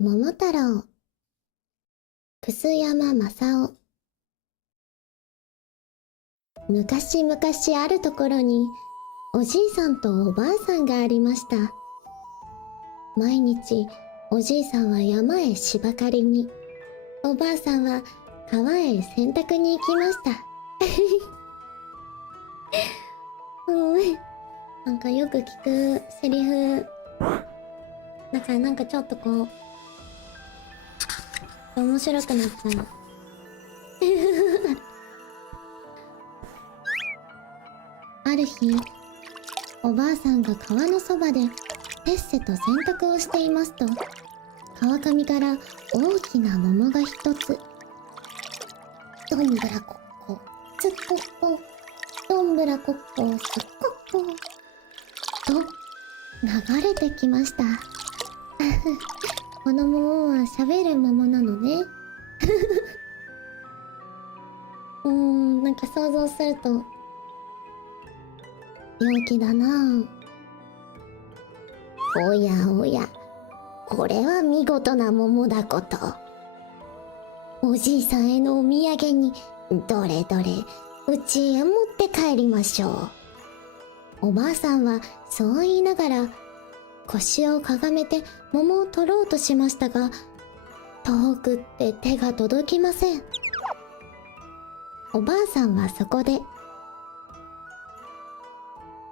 桃太郎、楠山正夫。昔々あるところに、おじいさんとおばあさんがありました。毎日、おじいさんは山へ芝刈りに、おばあさんは川へ洗濯に行きました。なんかよく聞くセリフ。なんかちょっとこう、面白くなった。ある日、おばあさんが川のそばでせっせと洗濯をしていますと、川上から大きな桃が一つ。どんぶらこっこ、すっこっこ、どんぶらこっこ、すっこっこ、と流れてきました。この桃は喋る桃なのね。なんか想像すると、陽気だなぁ。おやおや、これは見事な桃だこと。おじいさんへのお土産に、どれどれ、うちへ持って帰りましょう。おばあさんはそう言いながら、腰をかがめて桃を取ろうとしましたが、遠くって手が届きません。おばあさんはそこで、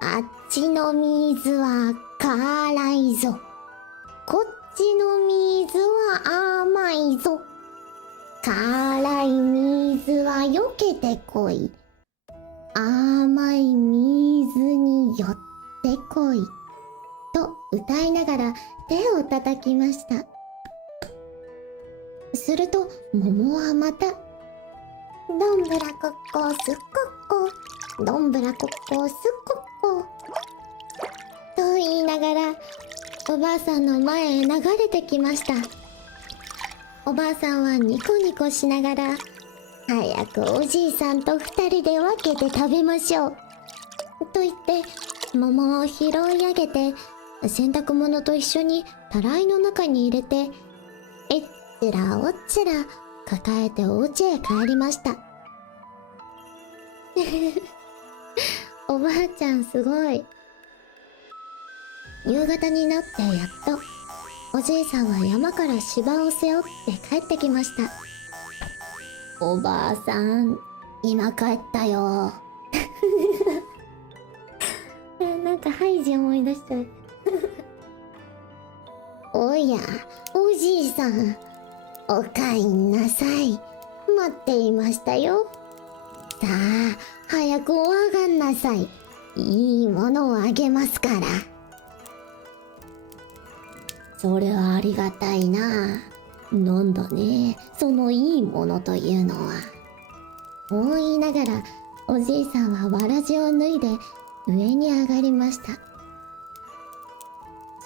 あっちの水は辛いぞ。こっちの水は甘いぞ。辛い水は避けてこい。甘い水に寄ってこい。と歌いながら手を叩きました。すると桃はまた、どんぶらこっこすっこっこ、どんぶらこっこすっこっこ、と言いながらおばあさんの前へ流れてきました。おばあさんはニコニコしながら、早くおじいさんと二人で分けて食べましょう。と言って、桃を拾い上げて、洗濯物と一緒にたらいの中に入れて、えっちらおっちら抱えてお家へ帰りました。おばあちゃんすごい。夕方になってやっと、おじいさんは山から芝を背負って帰ってきました。おばあさん、今帰ったよ。なんかハイジ思い出しちゃう。おや、おじいさん、お帰んなさい。待っていましたよ。さあ、早くお上がんなさい。いいものをあげますから。それはありがたいな。なんだね、そのいいものというのは。こう言いながら、おじいさんはわらじを脱いで上に上がりました。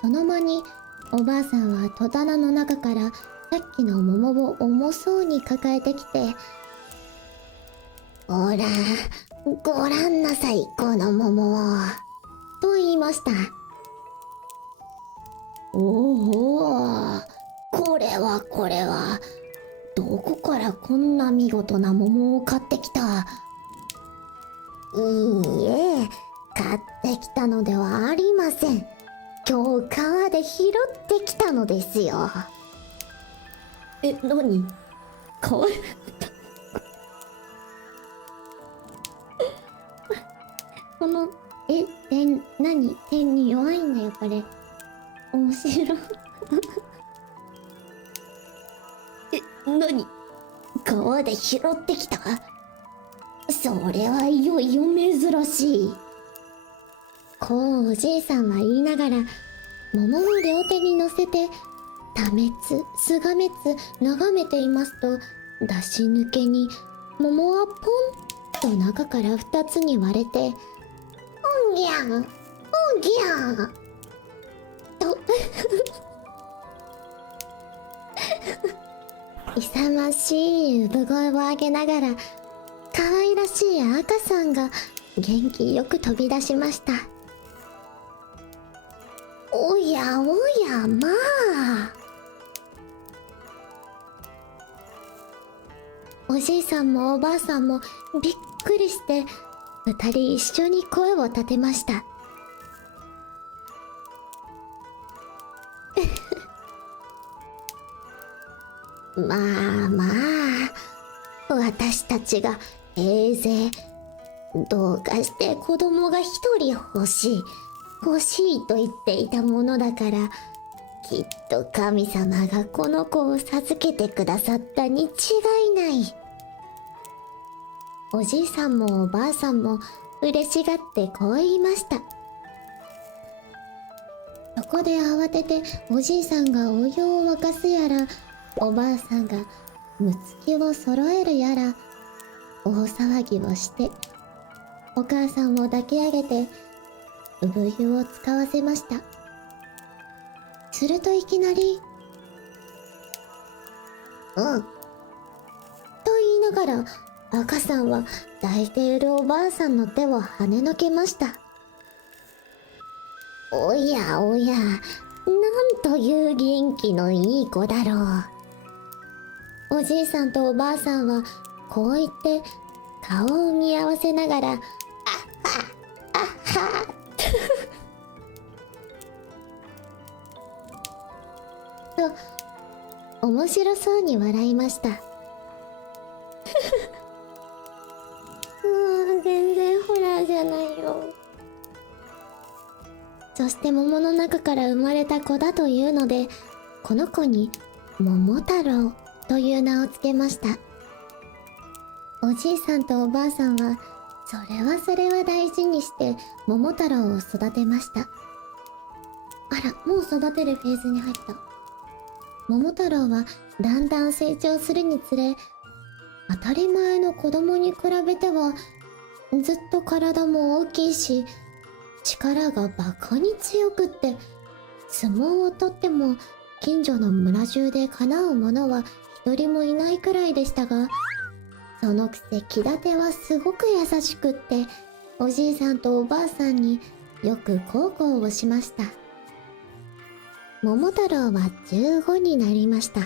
その間に、おばあさんは戸棚の中からさっきの桃を重そうに抱えてきて、ほら、ごらんなさい、この桃を。と言いました。おお、これはこれは、どこからこんな見事な桃を買ってきた？いいえ、買ってきたのではありません。今日川で拾ってきたのですよ。何？川この、点に弱いんだよ、これ。面白い。何？川で拾ってきた？それはいよいよ珍しい。こうおじいさんは言いながら、桃を両手に乗せて、ためつ、すがめつ、眺めていますと、出し抜けに、桃はポンと中から二つに割れて、おんぎゃん、おんぎゃん、と、勇ましい産声を上げながら、可愛らしい赤さんが元気よく飛び出しました。おやおや、まあ。おじいさんもおばあさんもびっくりして二人一緒に声を立てました。まあまあ、私たちが平勢、どうかして子供が一人欲しい、欲しいと言っていたものだから、きっと神様がこの子を授けてくださったに違いない。おじいさんもおばあさんも嬉しがってこう言いました。そこで慌てておじいさんがお湯を沸かすやら、おばあさんがむつきを揃えるやら、大騒ぎをして、お母さんを抱き上げて産湯を使わせました。するといきなり、うん。と言いながら、赤さんは抱いているおばあさんの手を跳ねのけました。おやおや、なんという元気のいい子だろう。おじいさんとおばあさんはこう言って顔を見合わせながら、あっはあっはと面白そうに笑いました。全然ホラーじゃないよ。そして桃の中から生まれた子だというので、この子に桃太郎という名をつけました。おじいさんとおばあさんはそれは大事にして桃太郎を育てました。あら、もう育てるフェーズに入った。桃太郎はだんだん成長するにつれ、当たり前の子供に比べてはずっと体も大きいし、力がバカに強くって、相撲をとっても近所の村中でかなう者は一人もいないくらいでしたが、そのくせ気立てはすごく優しくって、おじいさんとおばあさんによく孝行をしました。桃太郎は15になりました。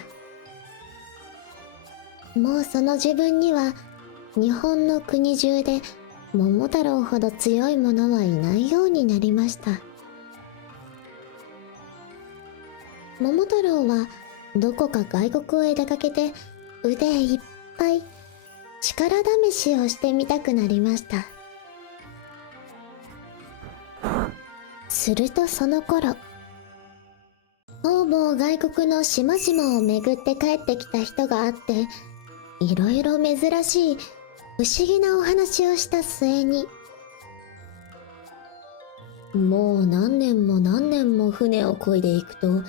もうその自分には日本の国中で桃太郎ほど強い者はいないようになりました。桃太郎はどこか外国へ出かけて腕いっぱい力試しをしてみたくなりました。するとその頃、方々外国の島々を巡って帰ってきた人があって、いろいろ珍しい不思議なお話をした末に、もう何年も何年も船を漕いでいくと、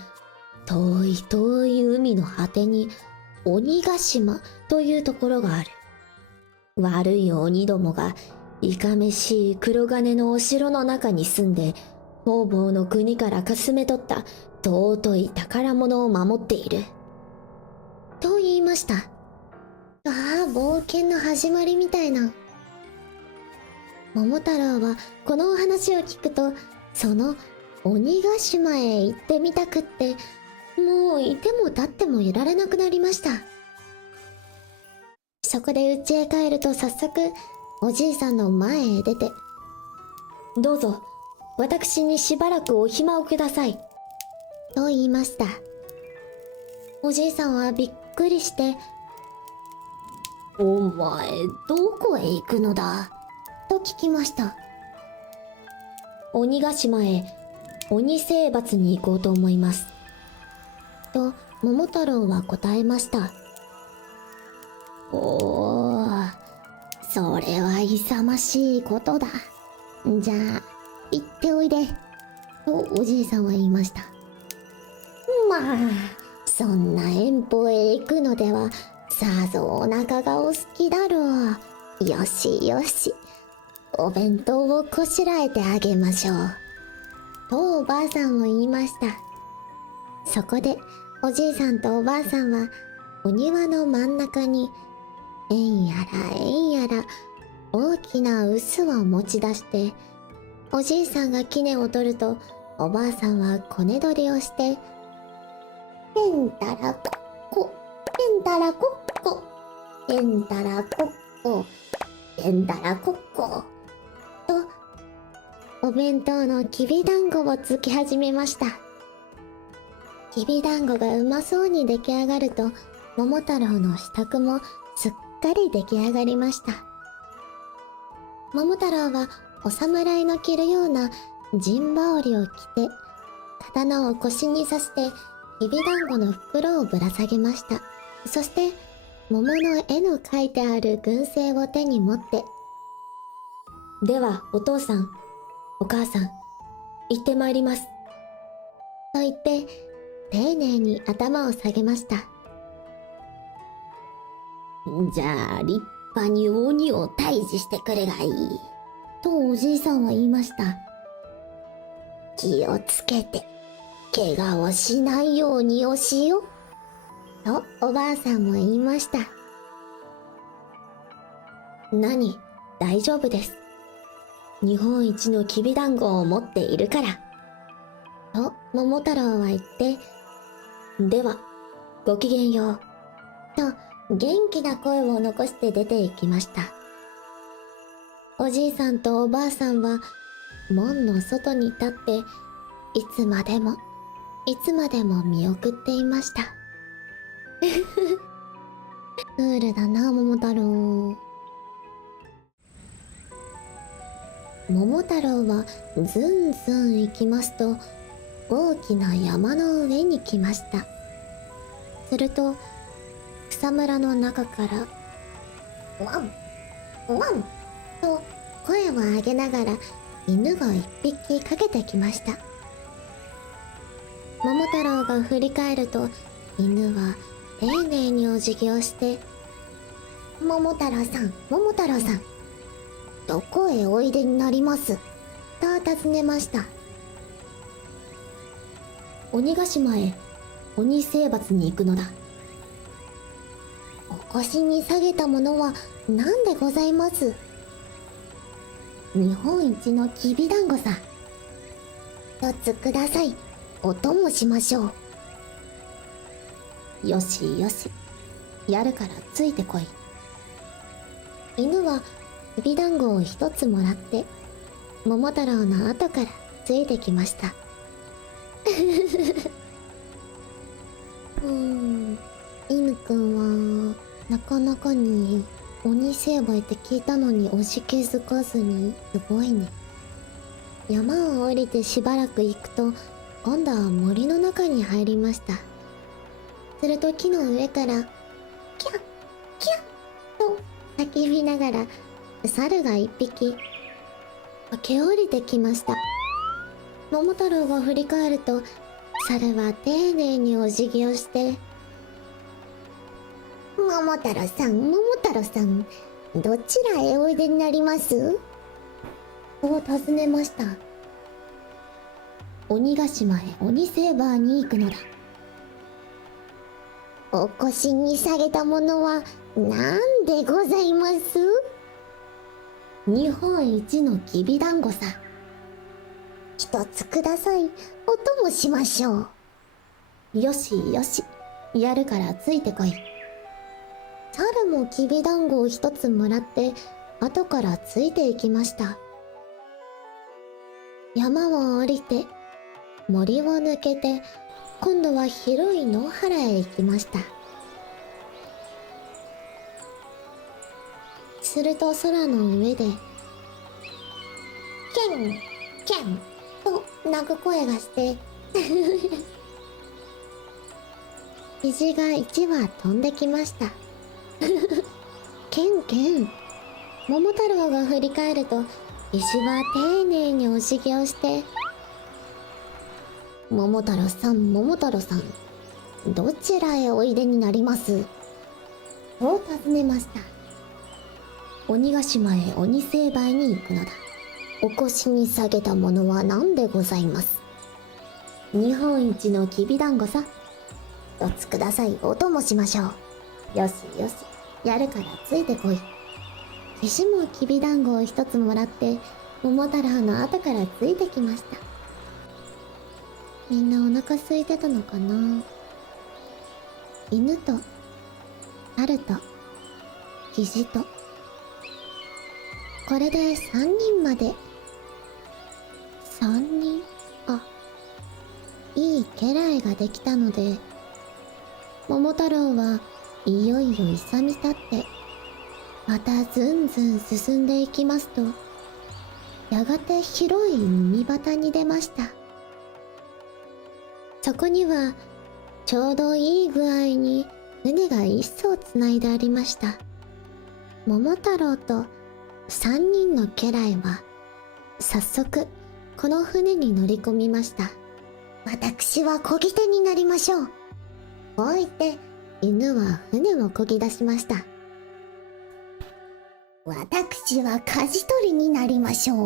遠い遠い海の果てに鬼ヶ島というところがある。悪い鬼どもがいかめしい黒金のお城の中に住んで、方々の国からかすめ取った尊い宝物を守っている。と言いました。ああ、冒険の始まりみたいな。桃太郎はこのお話を聞くと、その鬼ヶ島へ行ってみたくって、もういても立ってもいられなくなりました。そこで家へ帰ると早速、おじいさんの前へ出て、どうぞ、私にしばらくお暇をください。と言いました。おじいさんはびっくりして、お前、どこへ行くのだと聞きました。鬼ヶ島へ鬼征伐に行こうと思います。と、桃太郎は答えました。おー、それは勇ましいことだ。じゃあ、行っておいで。とおじいさんは言いました。まあ、そんな遠方へ行くのでは、さぞお腹がお好きだろう。よしよし。お弁当をこしらえてあげましょう。とおばあさんは言いました。そこで、おじいさんとおばあさんは、お庭の真ん中に、えんやらえんやら、大きな臼を持ち出して、おじいさんが杵を取ると、おばあさんはこね取りをして、ペンタラコッコ、ペンタラコッコ。てんだらこっこ、てんだらこっこ、と、お弁当のきびだんごをつき始めました。きびだんごがうまそうに出来上がると、桃太郎の支度もすっかり出来上がりました。桃太郎はお侍の着るような陣羽織を着て、刀を腰に刺してきびだんごの袋をぶら下げました。そして桃の絵の描いてある軍勢を手に持って、ではお父さん、お母さん、行ってまいります。と言って丁寧に頭を下げました。じゃあ立派に鬼を退治してくれがいい。とおじいさんは言いました。気をつけて、怪我をしないようにおしよ。とおばあさんも言いました。何、大丈夫です。日本一のきびだんごを持っているから。と桃太郎は言って、では、ごきげんよう。と元気な声を残して出て行きました。おじいさんとおばあさんは門の外に立っていつまでも見送っていました。クールだな、桃太郎。桃太郎はずんずん行きますと、大きな山の上に来ました。すると草むらの中からワンワンと声を上げながら犬が一匹かけてきました。桃太郎が振り返ると、犬は丁寧にお辞儀をして、桃太郎さん、桃太郎さん、どこへおいでになります？と尋ねました。鬼ヶ島へ鬼征伐に行くのだ。お腰に下げたものは何でございます？日本一のきびだんごさ。一つください。お供しましょう。よしよし、やるからついてこい。犬はきびだんごを一つもらって桃太郎の後からついてきました。犬くんはなかなかに鬼成敗って聞いたのにおじけづかずにすごいね。山を降りてしばらく行くと、今度は森の中に入りました。すると木の上からキャッキャッと叫びながら猿が一匹駆け下りてきました。桃太郎が振り返ると、猿は丁寧にお辞儀をして、桃太郎さん、桃太郎さん、どちらへおいでになります？と尋ねました。鬼ヶ島へ鬼セーバーに行くのだ。お腰に下げたものは何でございます？日本一のきびだんごさ。一つください。お供しましょう。よしよし、やるからついてこい。猿もきびだんごを一つもらって後からついていきました。山を降りて森を抜けて、今度は広い野原へ行きました。すると空の上でキャンキャンと鳴く声がして虹が一羽飛んできました。ケンケン。桃太郎が振り返ると、石は丁寧にお辞儀をして、桃太郎さん、桃太郎さん、どちらへおいでになります？と尋ねました。鬼ヶ島へ鬼成敗に行くのだ。お腰に下げたものは何でございます？日本一のきびだんごさ。一つください。お供しましょう。よしよし、やるからついてこい。石もきびだんごを一つもらって桃太郎の後からついてきました。みんなお腹空いてたのかな。犬と猿とキジと。これで3人まで。3人。いい家来ができたので、桃太郎はいよいよ勇み立ってまたずんずん進んでいきますと、やがて広い海端に出ました。そこにはちょうどいい具合に船が一艘つないでありました。桃太郎と3人の家来は早速この船に乗り込みました。私は漕ぎ手になりましょう。こう言って犬は船を漕ぎ出しました。私は舵取りになりましょう。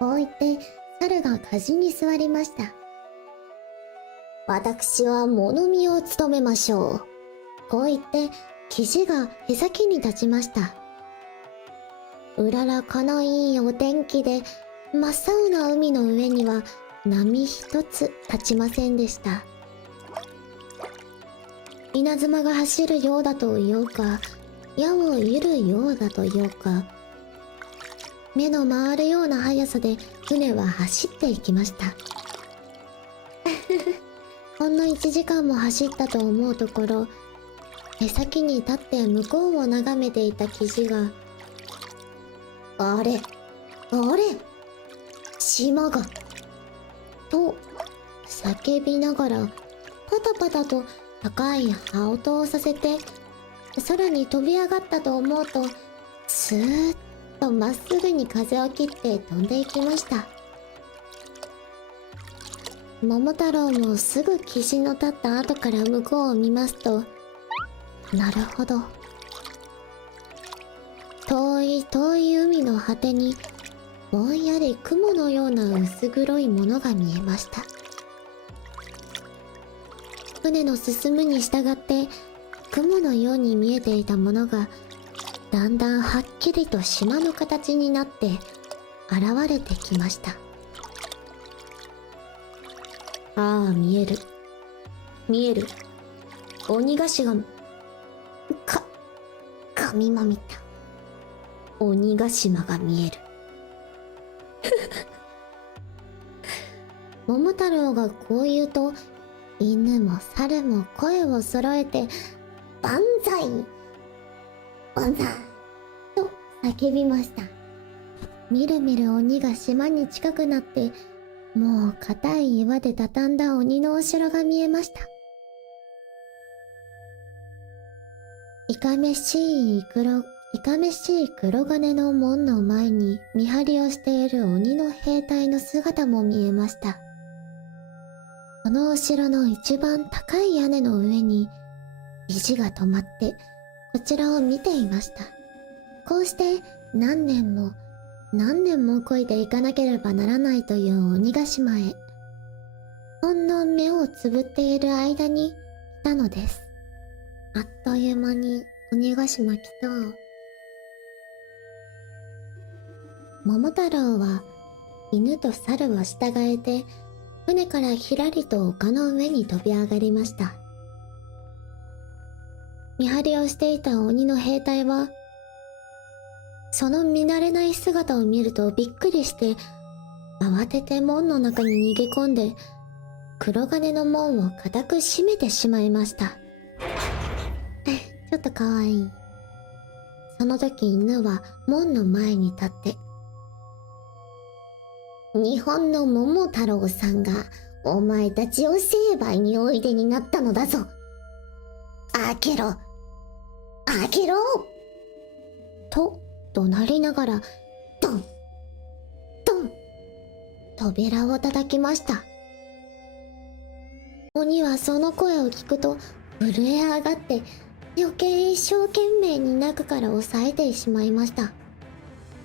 こう言って猿が舵に座りました。私は物見を務めましょう。こう言ってキジが舳先に立ちました。うららかないいお天気で真っ青な海の上には波一つ立ちませんでした。稲妻が走るようだというか、矢を射るようだというか、目の回るような速さで船は走っていきました。ほんの1時間も走ったと思うところ、舳先に立って向こうを眺めていたキジが、あれ、島が、と叫びながらパタパタと高い羽音をさせて空に飛び上がったと思うと、スーッとまっすぐに風を切って飛んでいきました。桃太郎もすぐキジの立った後から向こうを見ますと、なるほど、遠い遠い海の果てにぼんやり雲のような薄黒いものが見えました。船の進むに従って雲のように見えていたものがだんだんはっきりと島の形になって現れてきました。ああ、見える鬼ヶ島。神も見た。鬼ヶ島が見える。桃太郎がこう言うと、犬も猿も声を揃えて万歳万歳と叫びました。みるみる鬼が島に近くなって、もう硬い岩で畳んだ鬼のお城が見えました。いかめしい黒金の門の前に見張りをしている鬼の兵隊の姿も見えました。このお城の一番高い屋根の上にキジが止まってこちらを見ていました。こうして何年も漕いでいかなければならないという鬼ヶ島へ、ほんの目をつぶっている間に来たのです。あっという間に鬼ヶ島来た。桃太郎は犬と猿を従えて船からひらりと丘の上に飛び上がりました。見張りをしていた鬼の兵隊はその見慣れない姿を見るとびっくりして、慌てて門の中に逃げ込んで黒金の門を固く閉めてしまいました。ちょっとかわいい。その時犬は門の前に立って、日本の桃太郎さんがお前たちを成敗においでになったのだぞ。開けろと怒鳴りながらドンドン扉を叩きました。鬼はその声を聞くと震え上がって余計一生懸命に中から押さえてしまいました。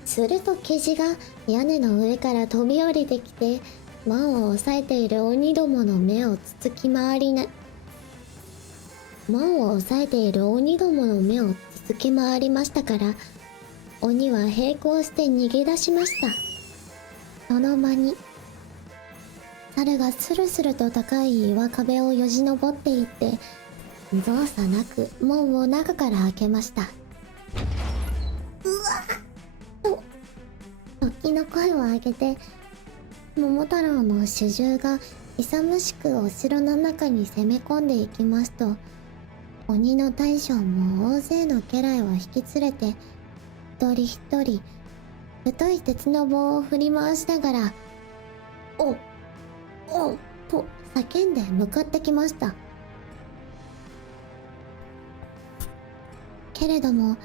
するとキジが屋根の上から飛び降りてきて、門を押さえている鬼どもの目をつつき回りましたから、鬼は並行して逃げ出しました。その間に猿がスルスルと高い岩壁をよじ登っていって、造作なく門を中から開けました。きの声を上げて、桃太郎の主従が勇ましくお城の中に攻め込んでいきますと、鬼の大将も大勢の家来を引き連れて、一人一人太い鉄の棒を振り回しながら、おおと叫んで向かってきました。けれども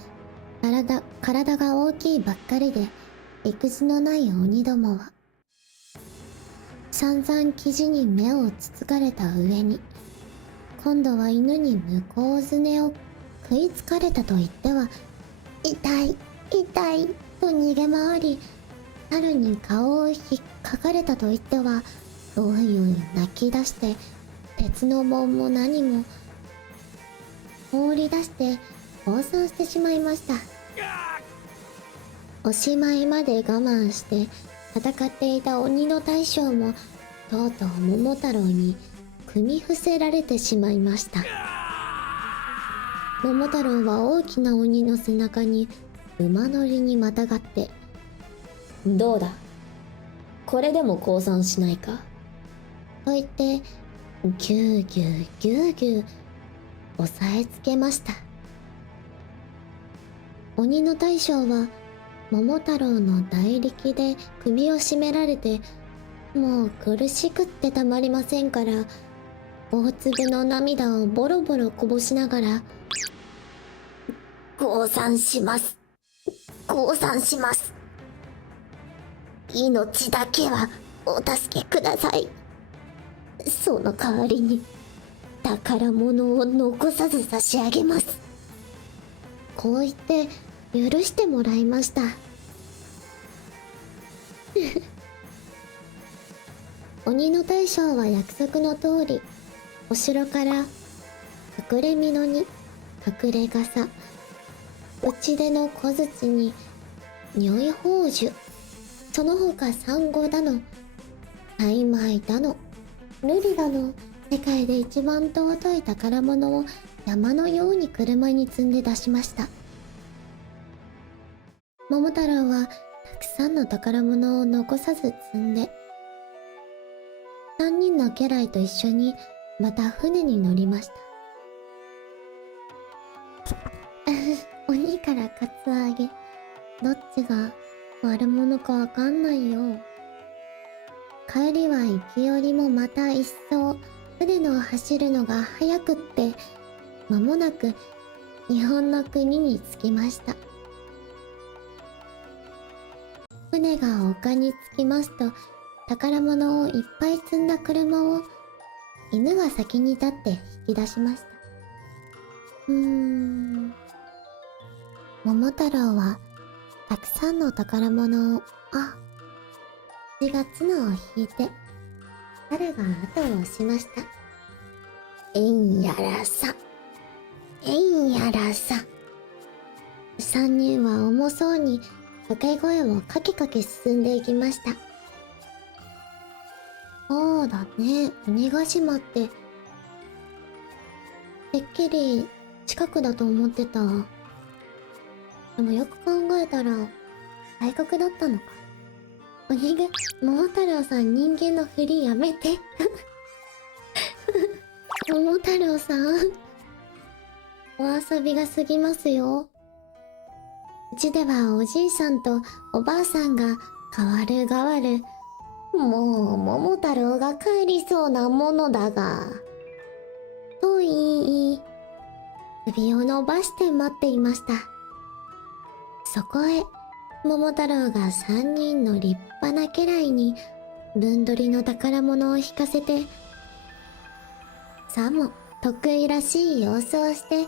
体が大きいばっかりで育児のない鬼どもは散々生地に目をつつかれた上に、今度は犬に向こうずねを食いつかれたと言っては、痛い痛いと逃げ回り、猿に顔を引っかかれたと言っては、おいおい泣き出して、鉄の棒も何も放り出して降参してしまいました。おしまいまで我慢して戦っていた鬼の大将も、とうとう桃太郎に組み伏せられてしまいました。桃太郎は大きな鬼の背中に馬乗りにまたがって、どうだ、これでも降参しないかと言って、ぎゅうぎゅうぎゅうぎゅう押さえつけました。鬼の大将は桃太郎の大力で首を絞められて、もう苦しくってたまりませんから、大粒の涙をボロボロこぼしながら、降参します。降参します。命だけはお助けください。その代わりに宝物を残さず差し上げます。こう言って許してもらいました。鬼の大将は約束の通り、お城から隠れ蓑に隠れ傘、打ち出の小槌に如意宝珠、その他珊瑚だの、タイマイだの、ルリだの、世界で一番尊い宝物を山のように車に積んで出しました。桃太郎はたくさんの宝物を残さず積んで、3人の家来と一緒にまた船に乗りました。鬼からカツアゲ、どっちが悪者かわかんないよ。帰りは行きよりもまた一層船の走るのが早くって、間もなく日本の国に着きました。船が丘に着きますと、宝物をいっぱい積んだ車を犬が先に立って引き出しました。桃太郎はたくさんの宝物を、血が綱を引いて、猿が後を押しました。えんやらさ、えんやらさ。三人は重そうに掛け声をかけかけ進んでいきました。そうだね、鬼ヶ島って、てっきり近くだと思ってた。でもよく考えたら、外国だったのか。桃太郎さん、人間のふりやめて。桃太郎さん、お遊びが過ぎますよ。うちではおじいさんとおばあさんが代わる代わる。もう桃太郎が帰りそうなものだが。と言い、首を伸ばして待っていました。そこへ、桃太郎が3人の立派な家来に分取りの宝物を引かせて、さも得意らしい様子をして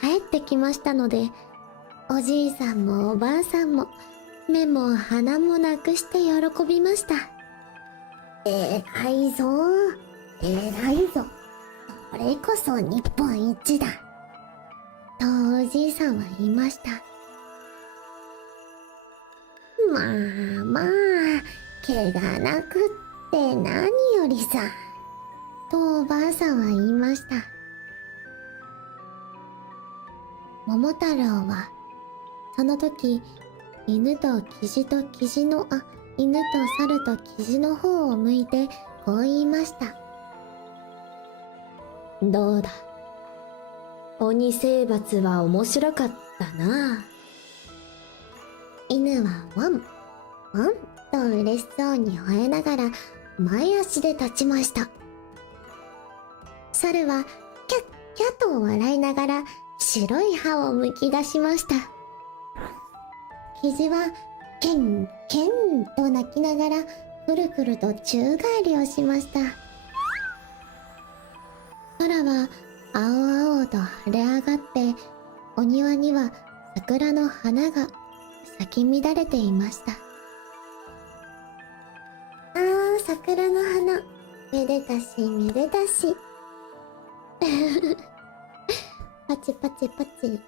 帰ってきましたので、おじいさんもおばあさんも目も鼻もなくして喜びました。偉いぞ、偉いぞ。これこそ日本一だ。とおじいさんは言いました。まあまあ、怪我なくって何よりさ。とおばあさんは言いました。桃太郎はその時犬とキジとキジの犬と猿とキジの方を向いてこう言いました。どうだ、鬼征伐は面白かったな。犬はワンワンと嬉しそうに吠えながら前足で立ちました。猿はキャッキャと笑いながら白い歯をむき出しました。キジはケンケンと鳴きながらくるくると宙返りをしました。空は青々と晴れ上がって、お庭には桜の花が咲き乱れていました。桜の花、めでたしめでたし。パチパチパチ。